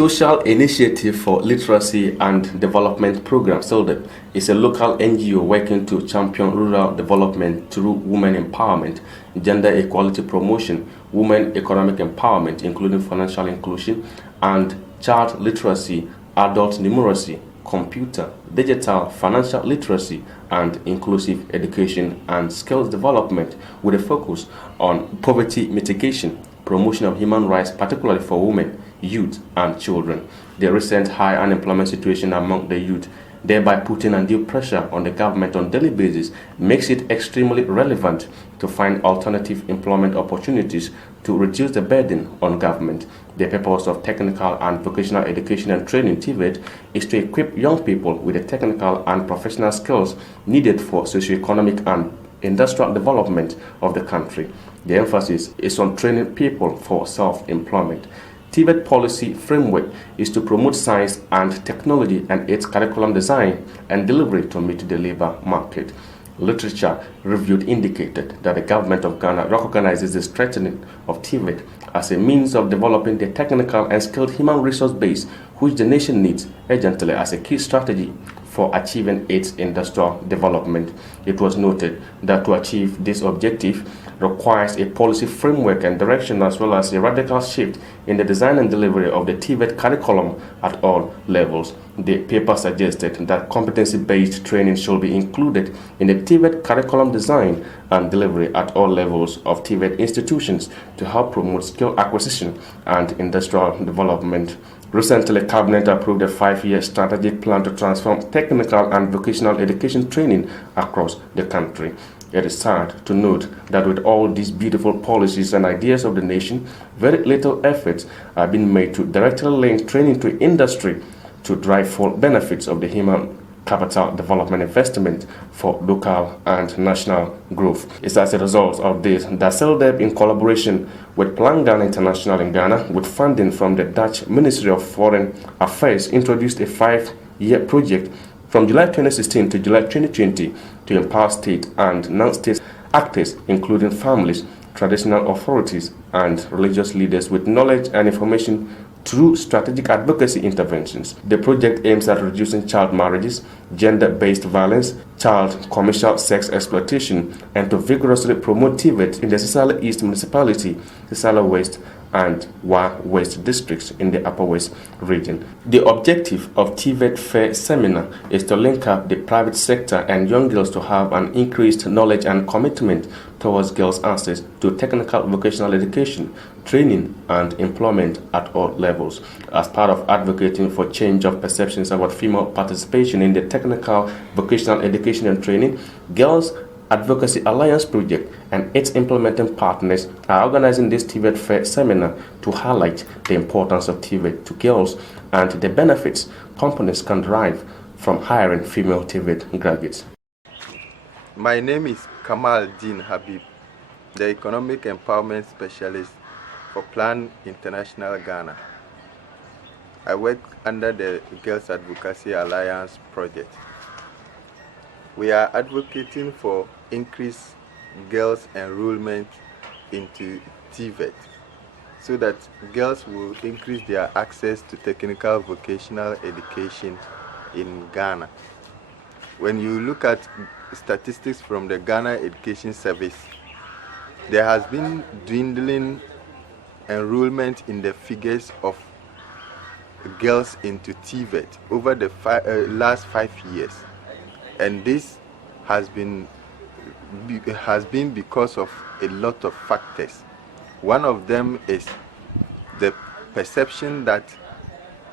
Social Initiative for Literacy and Development Program, SILDEP, is a local NGO working to champion rural development through women empowerment, gender equality promotion, women economic empowerment, including financial inclusion, and child literacy, adult numeracy, computer, digital, financial literacy, and inclusive education and skills development, with a focus on poverty mitigation, promotion of human rights, particularly for women, youth, and children. The recent high unemployment situation among the youth, thereby putting undue pressure on the government on a daily basis, makes it extremely relevant to find alternative employment opportunities to reduce the burden on government. The purpose of technical and vocational education and training, Tvet, is to equip young people with the technical and professional skills needed for socio-economic and industrial development of the country. The emphasis is on training people for self-employment. Tvet policy framework is to promote science and technology and its curriculum design and delivery to meet the labor market. Literature reviewed indicated that the government of Ghana recognizes the strengthening of Tvet as a means of developing the technical and skilled human resource base which the nation needs urgently as a key strategy for achieving its industrial development. It was noted that to achieve this objective requires a policy framework and direction, as well as a radical shift in the design and delivery of the Tvet curriculum at all levels. The paper suggested that competency-based training should be included in the Tvet curriculum design and delivery at all levels of Tvet institutions to help promote skill acquisition and industrial development. Recently, Cabinet approved a 5-year strategic plan to transform technical and vocational education training across the country. It is sad to note that with all these beautiful policies and ideas of the nation, very little efforts are being made to directly link training to industry to drive full benefits of the human capital development investment for local and national growth. It's as a result of this that SILDEP, in collaboration with Plan Ghana International in Ghana, with funding from the Dutch Ministry of Foreign Affairs, introduced a 5-year project from July 2016 to July 2020 to empower state and non-state actors, including families, traditional authorities, and religious leaders with knowledge and information through strategic advocacy interventions. The project aims at reducing child marriages, gender-based violence, child commercial sex exploitation, and to vigorously promote Tvet in the Sisala East Municipality, Sisala West, and Wa West districts in the Upper West region. The objective of Tvet Fair Seminar is to link up the private sector and young girls to have an increased knowledge and commitment towards girls' access to technical vocational education, training, and employment at all levels. As part of advocating for change of perceptions about female participation in the technical vocational education and training, Girls Advocacy Alliance Project and its implementing partners are organizing this Tvet Fair Seminar to highlight the importance of Tvet to girls and the benefits companies can derive from hiring female Tvet graduates. My name is Kamal Din Habib, the Economic Empowerment Specialist for Plan International Ghana. I work under the Girls Advocacy Alliance Project. We are advocating for increased girls' enrollment into Tvet so that girls will increase their access to technical vocational education in Ghana. When you look at statistics from the Ghana Education Service, there has been dwindling enrollment in the figures of girls into Tvet over the last 5 years, and this has been because of a lot of factors. One of them is the perception that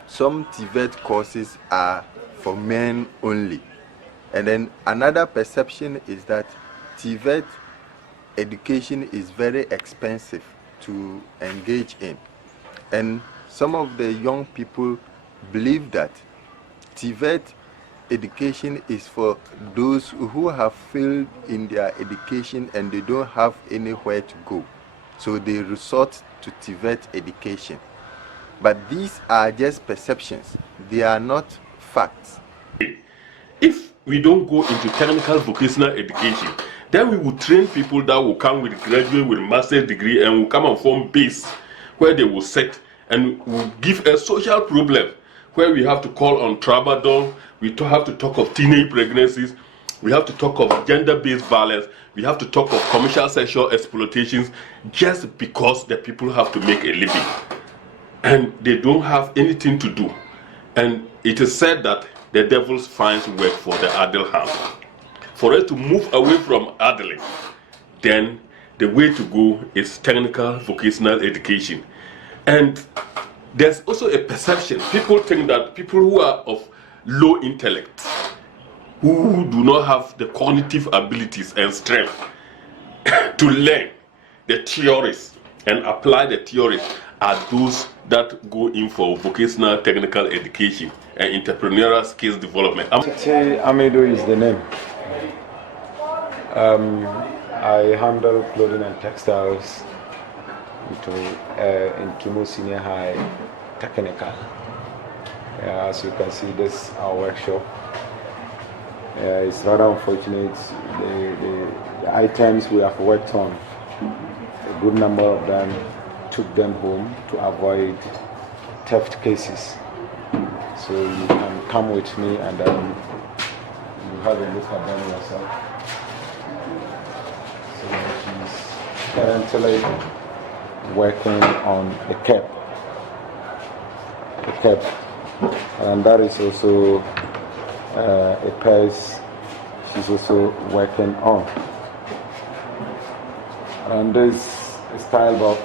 some Tvet courses are for men only, and then another perception is that Tvet education is very expensive to engage in, and some of the young people believe that Tvet education is for those who have failed in their education and they don't have anywhere to go, so they resort to Tvet education. But these are just perceptions, they are not facts. If we don't go into technical vocational education, then we will train people that will come with graduate with master's degree and will come and form base where they will set and will give a social problem where we have to call on tramadol, we have to talk of teenage pregnancies, we have to talk of gender-based violence, we have to talk of commercial sexual exploitations, just because the people have to make a living and they don't have anything to do. And it is said that the devil finds work for the idle hands. For us to move away from idling, then the way to go is technical vocational education. And there's also a perception. People think that people who are of low intellect, who do not have the cognitive abilities and strength to learn the theories and apply the theories, are those that go in for vocational technical education and entrepreneurial skills development. Amido is the name. I handle clothing and textiles in Tumu Senior High Technical. As you can see, this is our workshop. It's rather unfortunate. The items we have worked on, a good number of them took them home to avoid theft cases. So you can come with me and then you have a look at them yourself. So she's currently working on a cap. And that is also a purse she's also working on. And this style box,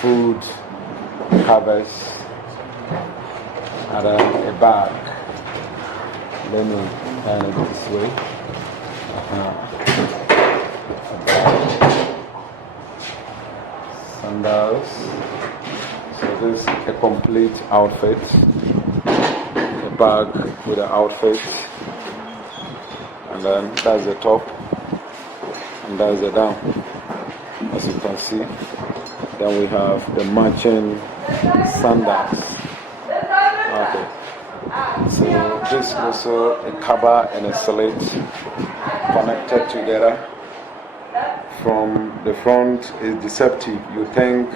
food covers, and a bag. Let me turn it this way. A bag. Sandals. So this is a complete outfit. A bag with an outfit. And then that's the top. And that's the down. As you can see. Then we have the matching sandals. Okay. So this is also a cover and a slit connected together. From the front is deceptive. You think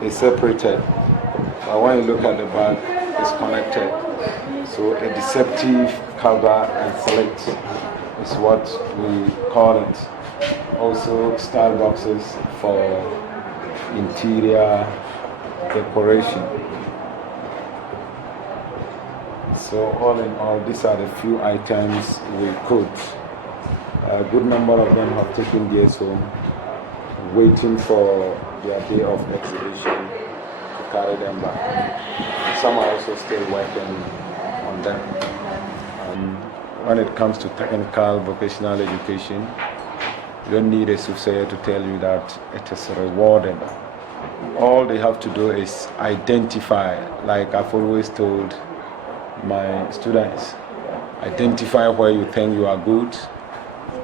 it's separated, but when you look at the back, it's connected. So a deceptive cover and slit is what we call it. Also style boxes for interior decoration. So all in all, these are the few items we could. A good number of them have taken theirs home, waiting for their day of exhibition to carry them back. Some are also still working on them. When it comes to technical vocational education, you don't need a soothsayer to tell you that it is rewarding. All they have to do is identify, like I've always told my students, identify where you think you are good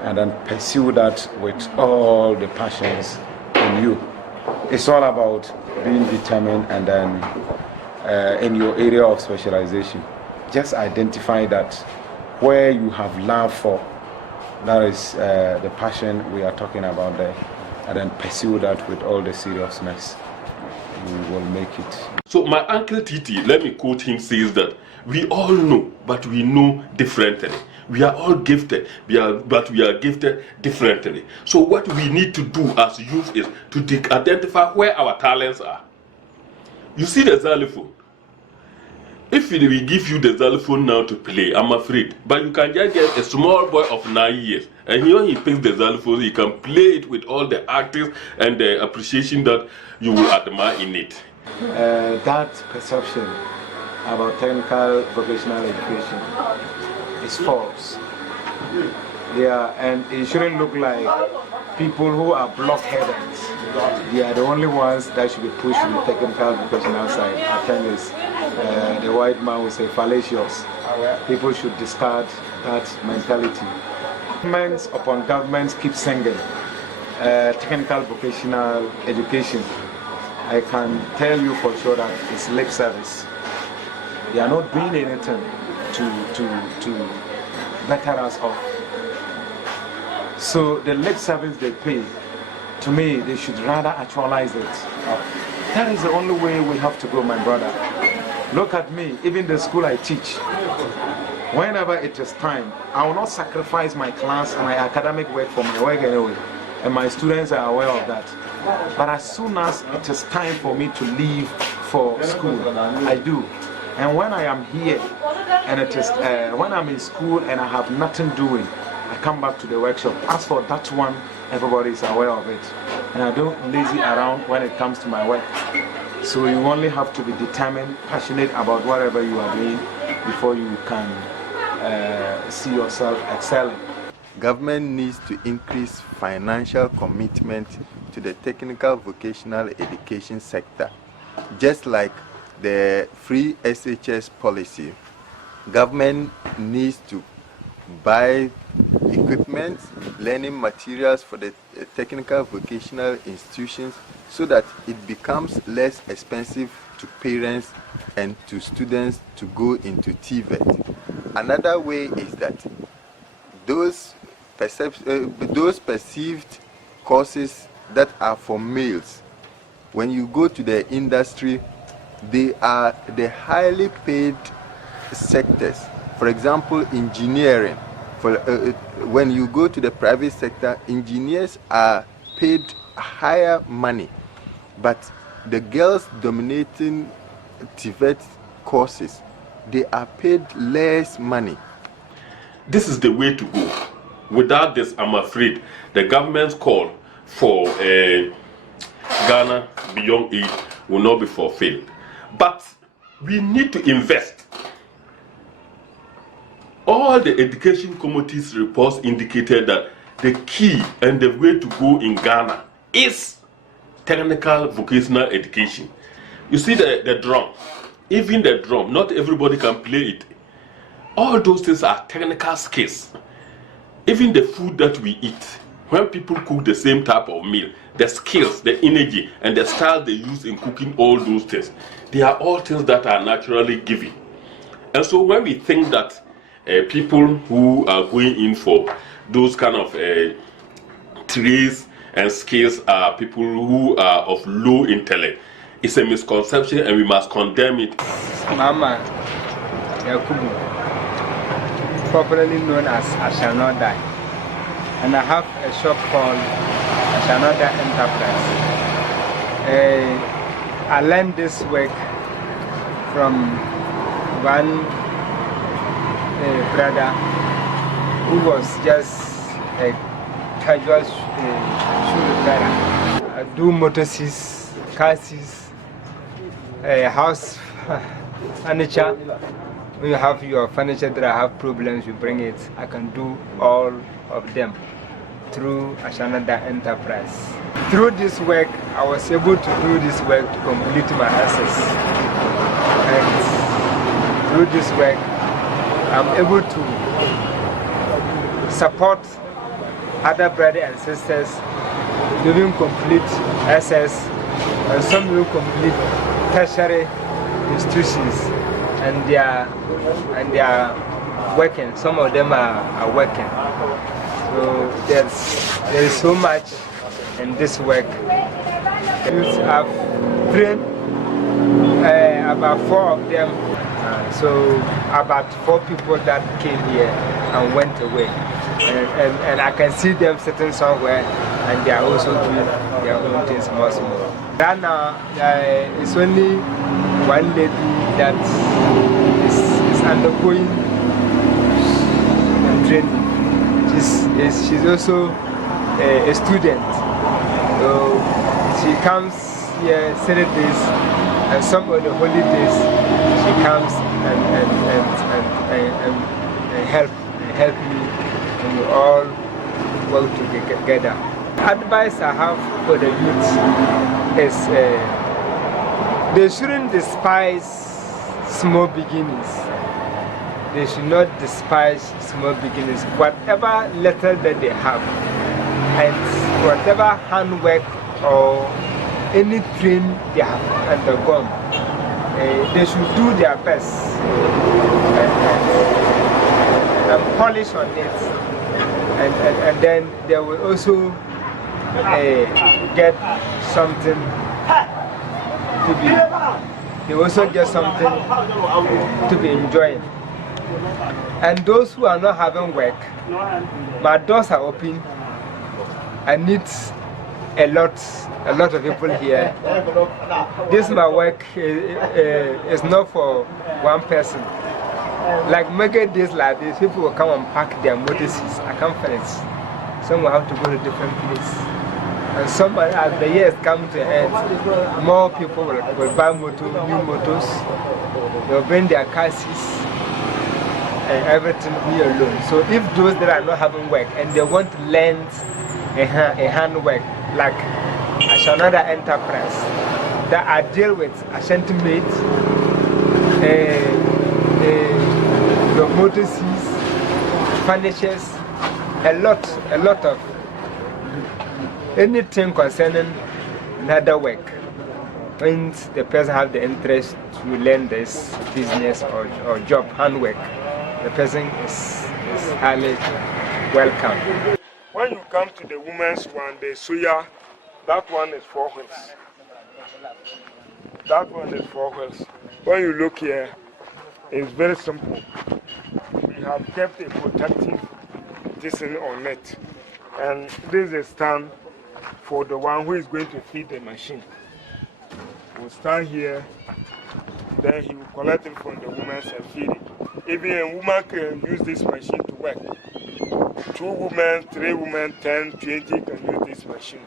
and then pursue that with all the passions in you. It's all about being determined and then in your area of specialization. Just identify that where you have love for, that is the passion we are talking about there, and then pursue that with all the seriousness. You will make it. So my uncle Titi, let me quote him, says that we all know, but we know differently. We are all gifted, but we are gifted differently. So what we need to do as youth is to identify where our talents are. You see the xylophone. If we give you the xylophone now to play, I'm afraid. But you can just get a small boy of 9 years. And when he picks the xylophone, he can play it with all the actors and the appreciation that you will admire in it. That perception about technical vocational education is false. Yeah, and it shouldn't look like people who are blockheaded. They are the only ones that should be pushed to the technical vocational side. I think it's the white man will say fallacious. People should discard that mentality. Governments upon governments keep singing technical vocational education. I can tell you for sure that it's lip service. They are not doing anything to better us off. So the lip service they pay to me, they should rather actualize it. That is the only way we have to go, my brother. Look at me, even the school I teach. Whenever it is time, I will not sacrifice my class, my academic work for my work anyway. And my students are aware of that. But as soon as it is time for me to leave for school, I do. And when I am here, and it is when I'm in school and I have nothing doing, I come back to the workshop. As for that one, everybody is aware of it. And I don't lazy around when it comes to my work. So you only have to be determined, passionate about whatever you are doing before you can see yourself excelling. Government needs to increase financial commitment to the technical vocational education sector. Just like the free SHS policy, government needs to buy equipment, learning materials for the technical vocational institutions so that it becomes less expensive to parents and to students to go into Tvet. Another way is that those perceived courses that are for males, when you go to the industry, they are the highly paid sectors. For example, engineering. When you go to the private sector, engineers are paid higher money, but the girls dominating Tvet courses, they are paid less money. This is the way to go. Without this, I'm afraid the government's call for Ghana Beyond Aid will not be fulfilled. But we need to invest. All the education committee's reports indicated that the key and the way to go in Ghana is technical vocational education. You see the drum, even the drum, not everybody can play it. All those things are technical skills. Even the food that we eat, when people cook the same type of meal, the skills, the energy, and the style they use in cooking all those things, they are all things that are naturally given. And so when we think that people who are going in for those kind of trades and skills are people who are of low intellect, it's a misconception and we must condemn it. Mama Yakubu, popularly known as I Shall Not Die, and I have a shop called I Shall Not Die Enterprise. I learned this work from one brother who was just a casual shoe repairer. I do motor seats, car seats, house furniture. When you have your furniture that I have problems, you bring it. I can do all of them through Ashanada Enterprise. Through this work, I was able to do this work to complete my assets. And through this work, I'm able to support other brothers and sisters doing complete SS and some will complete tertiary institutions, and they are working. Some of them are working. So there is so much in this work. I've trained about 4 of them. So about 4 people that came here and went away. And I can see them sitting somewhere and they are also doing their own things more small. Right now, it's only one lady that is undergoing training. She's also a student. So she comes here Saturdays and some of the holidays she comes and help me, and we all work together. Advice I have for the youth is they shouldn't despise small beginnings. They should not despise small beginnings. Whatever little that they have, and whatever handwork or any training they have undergone, they should do their best and polish on it. And then they will also get something to be, they also get something to be enjoying. And those who are not having work, my doors are open. I need a lot of people here. This my work is not for one person. Like mega days like this, people will come and pack their motorcycles. I can't finish. Some will have to go to different places. And some, as the years come to end, more people will buy new motors. They'll bring their car seats and everything be alone. So if those that are not having work and they want to learn a handwork, like another enterprise that I deal with Ashanti maids, the motorcycles, furnitures, a lot of anything concerning another work. When the person has the interest to learn this business or job, handwork, the person is highly welcome. When you come to the women's one, the suya, that one is 4 wheels. That one is 4 wheels. When you look here, it's very simple. We have kept a protective this on it. And this is a stand for the one who is going to feed the machine. We'll stand here, then he will collect it from the women and feed it. Even a woman can use this machine to work. 2 women, 3 women, 10, 20 can use this machine.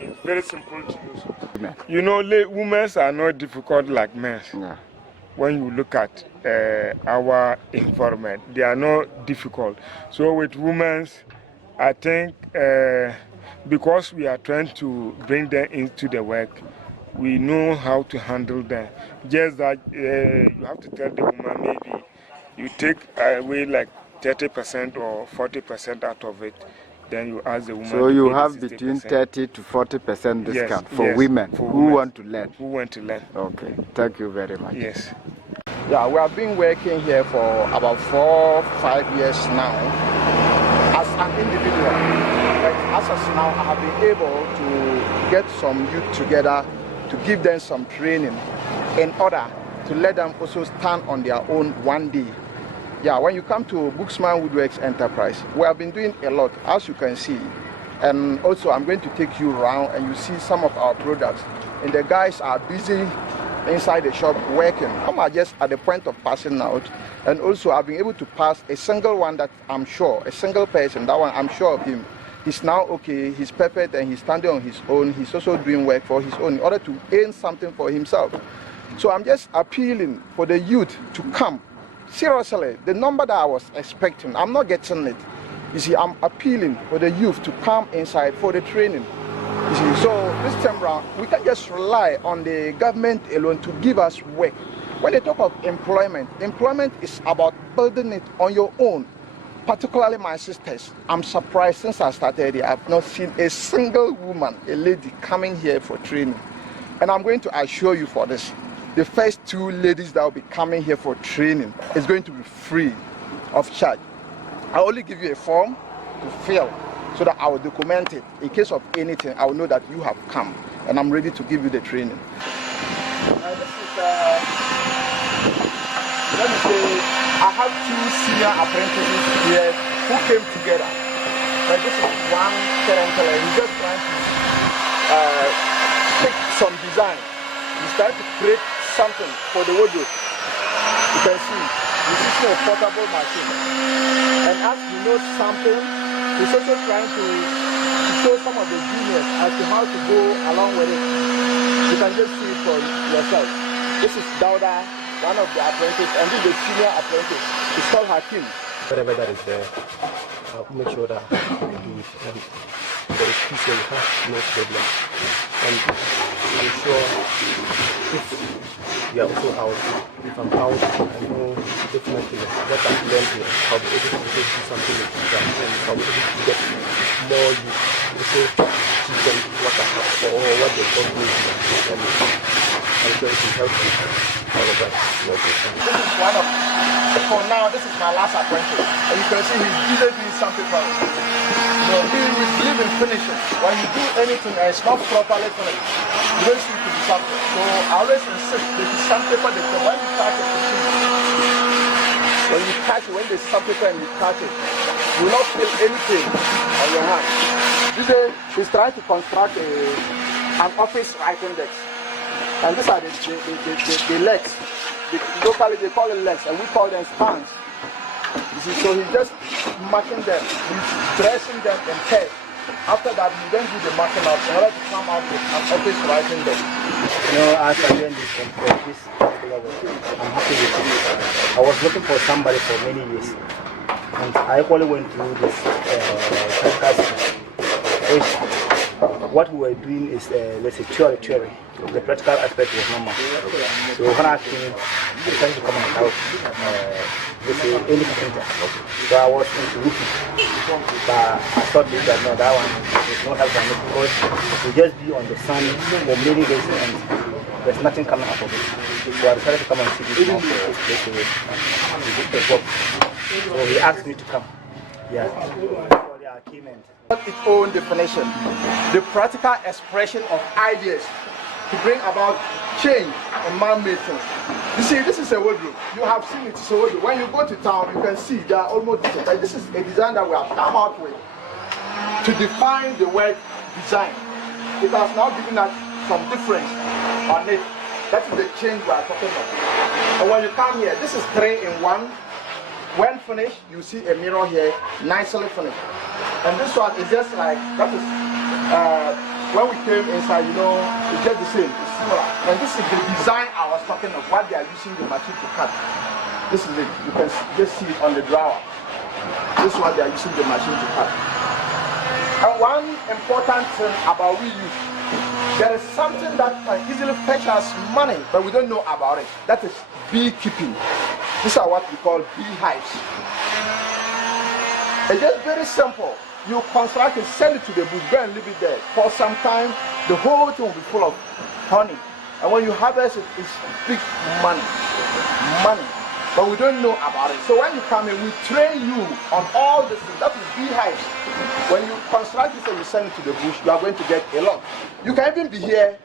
It's very simple to use. You know, women are not difficult like men. Yeah. When you look at our environment, they are not difficult. So with women, I think because we are trying to bring them into the work, we know how to handle them. Just that you have to tell the woman maybe you take away like 30% or 40% out of it, then you ask the woman. So you have between 30 to 40% discount for women who want to learn. Who want to learn. Okay, thank you very much. Yes. Yeah, we have been working here for about 4 or 5 years now as an individual. But as of now, I have been able to get some youth together to give them some training in order to let them also stand on their own one day. Yeah, when you come to Booksman Woodworks Enterprise, we have been doing a lot, as you can see. And also, I'm going to take you around and you see some of our products. And the guys are busy inside the shop working. Some are just at the point of passing out. And also, I've been able to pass a single one that I'm sure, a single person, that one I'm sure of him. He's now okay, he's perfect, and he's standing on his own. He's also doing work for his own in order to earn something for himself. So I'm just appealing for the youth to come. Seriously, the number that I was expecting, I'm not getting it. You see, I'm appealing for the youth to come inside for the training. You see, so this time around, we can't just rely on the government alone to give us work. When they talk of employment, employment is about building it on your own. Particularly my sisters, I'm surprised since I started here, I've not seen a single woman, a lady coming here for training. And I'm going to assure you for this. The first 2 ladies that will be coming here for training is going to be free of charge. I'll only give you a form to fill so that I will document it. In case of anything, I will know that you have come and I'm ready to give you the training. This is, let me say, I have 2 senior apprentices here who came together. But this is one currently, he's just trying to pick some design. He's trying to create something for the wardrobe. You can see, this is a portable machine. And as he knows something, he's also trying to show some of the juniors as to how to go along with it. You can just see it for yourself. This is Dauda, one of the apprentices, and this is the senior apprentice. It's called Hakim. Whatever that is there, I'll make sure that we do it. And there is peace where you have no problem. And I'm sure if we are also out, if I'm out, I know definitely what I've learned here, I'll be able to do something with that. And I'll be able to get more youth to teach them what I have or what they taught me. And I'm going to help you all of that. This is one of the for now, this is my last apprentice. And you can see he's busy doing something for us. We believe in finishing. When you do anything and it's not properly finished, you don't see it to be something. So I always insist there is some paper that when you touch it, when there's some paper and you touch it, you will not feel anything on your hand. This is trying to construct an office writing desk. And these are the legs. Locally they call it legs, and we call them spans. You see, so he's just marking them, he's dressing them in pairs. After that, he then do the marking out in order to come out with an office writing desk. As I learned this particular work, I'm happy with it. I was looking for somebody for many years, and I actually went through this podcast, which what we were doing is, let's say, theory. The practical aspect was normal. So when I came, I decided to come and help, let's say, any printer. So I was into roofing. But I thought that no, that one is not helpful for me because we just be on the sun for many days and there's nothing coming out of it. So I decided to come and see this now for, let's say, the job. So he asked me to come. Yeah. So I came and its own definition, the practical expression of ideas to bring about change in man-made things. You see, this is a wardrobe. You have seen it's a wardrobe. When you go to town, you can see they are almost different. Like this is a design that we have come out with to define the word design. It has now given us some difference on it. That is the change we are talking about. And when you come here, this is 3-in-1. When finished, you see a mirror here, nicely finished. And this one is just like, that is, when we came inside, it's just the same, it's similar. And this is the design I was talking of, what they are using the machine to cut. This is it, you can just see it on the drawer. This is what they are using the machine to cut. And one important thing about we use, there is something that can easily fetch us money, but we don't know about it. That is beekeeping. These are what we call beehives. It's just very simple. You construct it, send it to the bush, go and leave it there. For some time, the whole thing will be full of honey. And when you harvest it, it's big money. But we don't know about it. So when you come in, we train you on all this things. That is beehives. When you construct this and you send it to the bush, you are going to get a lot. You can even be here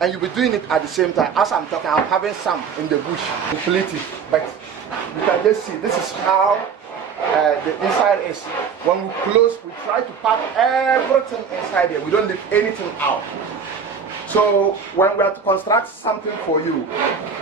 and you'll be doing it at the same time. As I'm talking, I'm having some in the bush, completely. But you can just see, this is how the inside is. When we close, we try to pack everything inside here. We don't leave anything out. So when we are to construct something for you,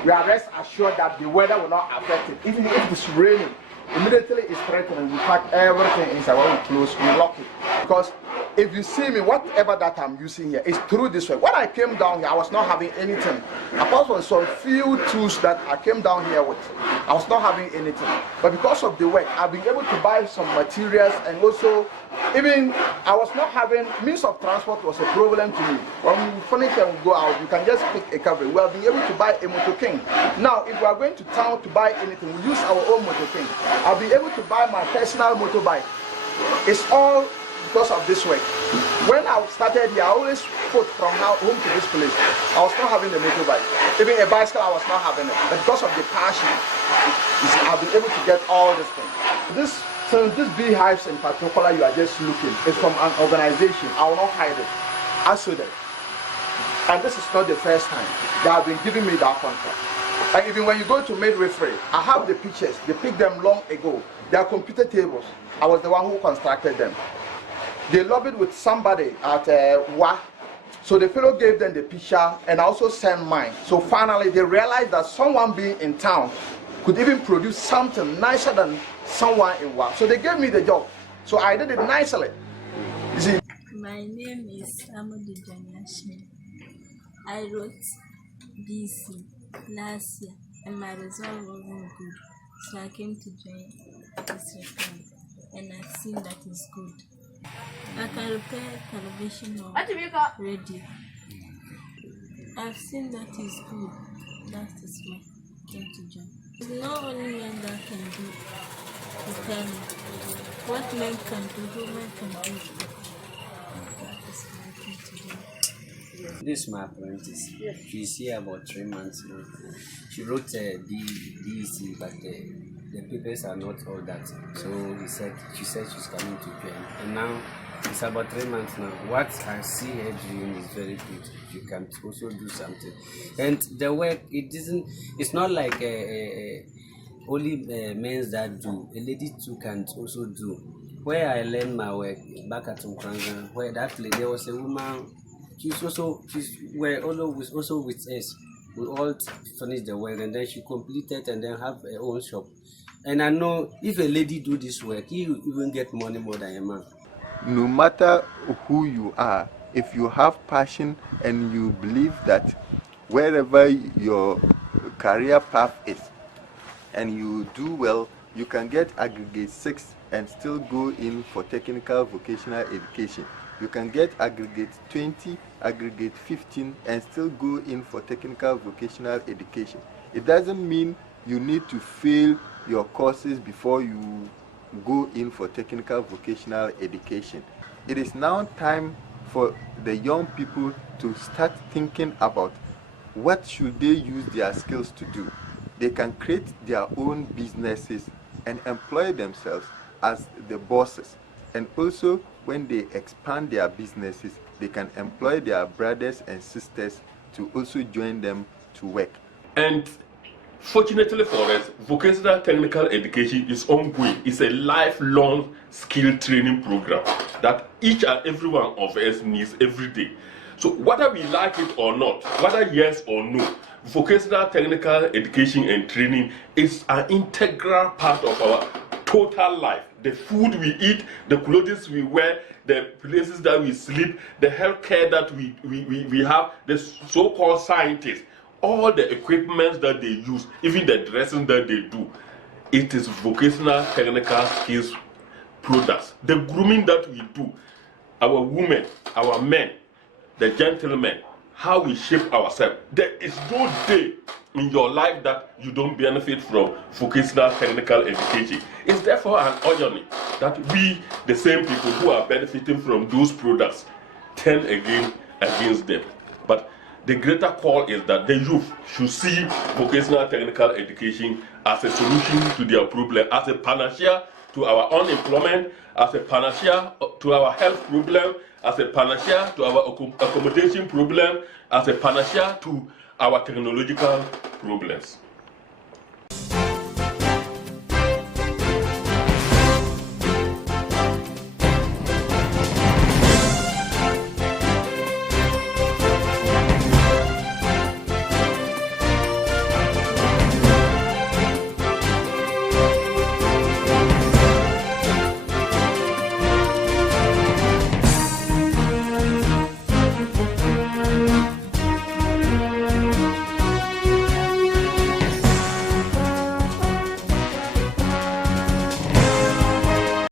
we are rest assured that the weather will not affect it. Even if it's raining, immediately it's threatening. We pack everything inside. When we close, we lock it. Because if you see me, whatever that I'm using here is through this way. When I came down here, I was not having anything. Apart from some few tools that I came down here with, I was not having anything. But because of the work, I've been able to buy some materials, and also, even I was not having means of transport was a problem to me. When we finish and we go out, you can just pick a cover. We have been able to buy a motor king. Now, if we are going to town to buy anything, we use our own motor king. I'll be able to buy my personal motorbike. It's all because of this work. When I started here, I always put from home to this place. I was not having a motorbike. Even a bicycle, I was not having it. But because of the passion, you see, I've been able to get all these things. This beehives in particular, you are just looking, it's from an organization. I will not hide it. SILDEP. And this is not the first time they have been giving me that contract. And even when you go to midwifery, I have the pictures. They picked them long ago. They are computer tables. I was the one who constructed them. They lobbied with somebody at WA. So the fellow gave them the picture and I also sent mine. So finally they realized that someone being in town could even produce something nicer than someone in WA. So they gave me the job. So I did it nicely. You see? My name is Amadou Janyashmi. I wrote BC last year and my result wasn't good. So I came to join this reform and I've seen that it's good. I can repair television or radio. I've seen that it's good. That is why I came to join. It's not only men that can do repairing. What men can do, women can do. That is why I came to join. This is my apprentice. She's here about 3 months now. She wrote DEC, but the papers are not all that. So she said she's coming to join. And now it's about 3 months now. What I see her doing is very good. She can also do something. And the work, it's not like only men that do. A lady too can also do. Where I learned my work back at Mkranga, where that lady, there was a woman. We're also with us. We all finished the work and then she completed and then have her own shop. And I know if a lady do this work, he will even get money more than a man. No matter who you are, if you have passion and you believe that wherever your career path is and you do well, you can get aggregate 6 and still go in for technical vocational education. You can get aggregate 20, aggregate 15 and still go in for technical vocational education. It doesn't mean you need to fail your courses before you go in for technical vocational education. It is now time for the young people to start thinking about what should they use their skills to do. They can create their own businesses and employ themselves as the bosses. And also, when they expand their businesses, they can employ their brothers and sisters to also join them to work. And fortunately for us, vocational technical education is ongoing. It's a lifelong skill training program that each and every one of us needs every day. So whether we like it or not, whether yes or no, vocational technical education and training is an integral part of our total life. The food we eat, the clothes we wear, the places that we sleep, the health care that we have, the so-called scientists, all the equipment that they use, even the dressing that they do, it is vocational technical skills products. The grooming that we do, our women, our men, the gentlemen, how we shape ourselves. There is no day in your life that you don't benefit from vocational technical education. It's therefore an irony that we, the same people who are benefiting from those products, turn against them. But the greater call is that the youth should see vocational technical education as a solution to their problem, as a panacea to our unemployment, as a panacea to our health problem, as a panacea to our accommodation problem, as a panacea to our technological problems.